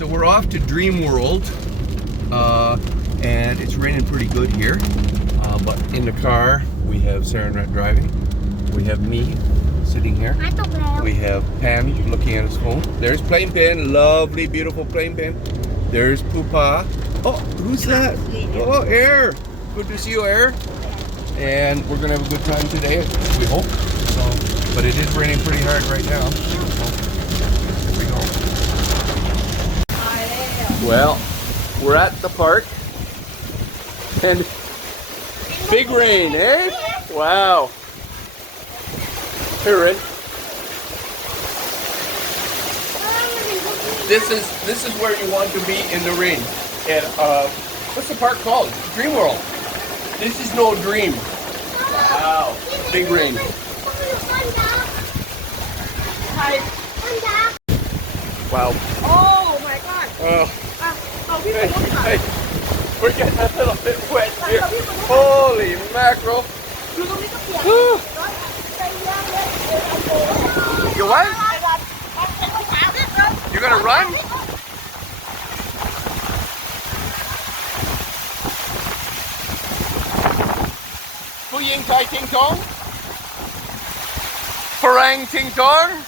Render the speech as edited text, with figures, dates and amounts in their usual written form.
so we're off to Dreamworld, and it's raining pretty good here. But in the car, we have Sarah not driving. We have me sitting here. We have Pam looking at his phone. There's Playpen, lovely, beautiful Playpen. There's Poopa. Oh, who's that? Oh, Air. Good to see you, Air. And we're gonna have a good time today, we hope. So, but it is raining pretty hard right now. So, here we go. Well, we're at the park, and big rain, eh? Wow. Here, Rin. This is where you want to be in the rain. And what's the park called? Dreamworld. This is no dream. Wow. Big rain. Wow. Oh my God. Hey, we're getting a little bit wet here. Holy mackerel. Woo. You what? You're gonna run? Fu Ying Tai Ting Tong? Farang Ting Tong?